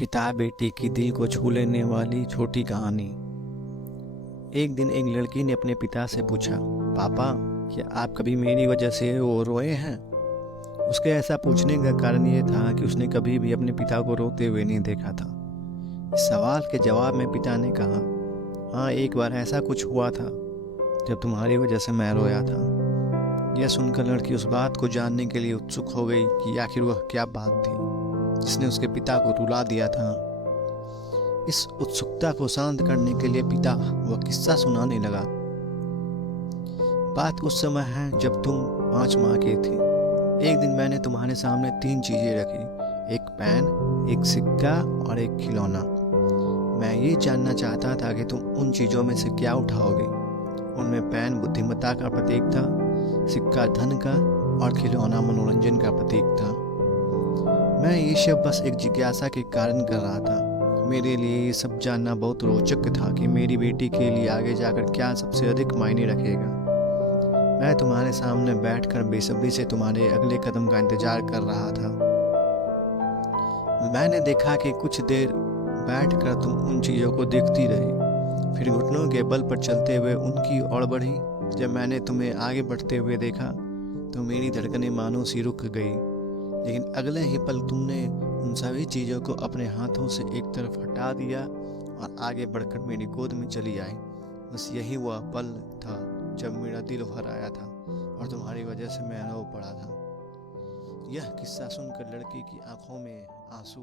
पिता बेटी की दिल को छू लेने वाली छोटी कहानी। एक दिन एक लड़की ने अपने पिता से पूछा, पापा, क्या आप कभी मेरी वजह से वो रोए हैं? उसके ऐसा पूछने का कारण ये था कि उसने कभी भी अपने पिता को रोते हुए नहीं देखा था। इस सवाल के जवाब में पिता ने कहा, हाँ, एक बार ऐसा कुछ हुआ था जब तुम्हारी वजह से मैं रोया था। यह सुनकर लड़की उस बात को जानने के लिए उत्सुक हो गई कि आखिर वह क्या बात थी जिसने उसके पिता को रुला दिया था। इस उत्सुकता को शांत करने के लिए पिता वह किस्सा सुनाने लगा। बात उस समय है जब तुम 5 माह के थे। एक दिन मैंने तुम्हारे सामने 3 चीजें रखी, एक पेन, एक सिक्का और एक खिलौना। मैं ये जानना चाहता था कि तुम उन चीजों में से क्या उठाओगे। उनमें पेन बुद्धिमत्ता का प्रतीक था, सिक्का धन का और खिलौना मनोरंजन का प्रतीक था। मैं ये सब बस एक जिज्ञासा के कारण कर रहा था। मेरे लिए ये सब जानना बहुत रोचक था कि मेरी बेटी के लिए आगे जाकर क्या सबसे अधिक मायने रखेगा। मैं तुम्हारे सामने बैठकर बेसब्री से तुम्हारे अगले कदम का इंतजार कर रहा था। मैंने देखा कि कुछ देर बैठकर तुम उन चीज़ों को देखती रही, फिर घुटनों के बल पर चलते हुए उनकी ओर बढ़ी। जब मैंने तुम्हें आगे बढ़ते हुए देखा तो मेरी धड़कनें मानो सी रुक गई, लेकिन अगले ही पल तुमने उन सभी चीज़ों को अपने हाथों से एक तरफ हटा दिया और आगे बढ़कर मेरी गोद में चली आई। बस यही वह पल था जब मेरा दिल भर आया था और तुम्हारी वजह से मैं रो पड़ा था। यह किस्सा सुनकर लड़की की आंखों में आंसू